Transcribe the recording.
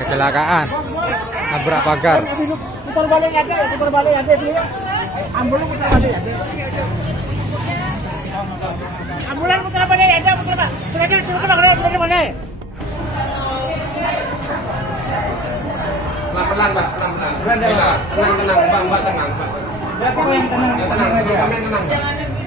Kecelakaan nabrak pagar. Putar balik ada, putar balik ada dia. Ambulan putar balik ada. Ambulan putar balik ada, putar balik. Silakan putar balik. Pelan-pelan, Mbak, pelan-pelan. Tenang, Mbak, tenang, Mbak. Yang tenang. Tenang, tenang.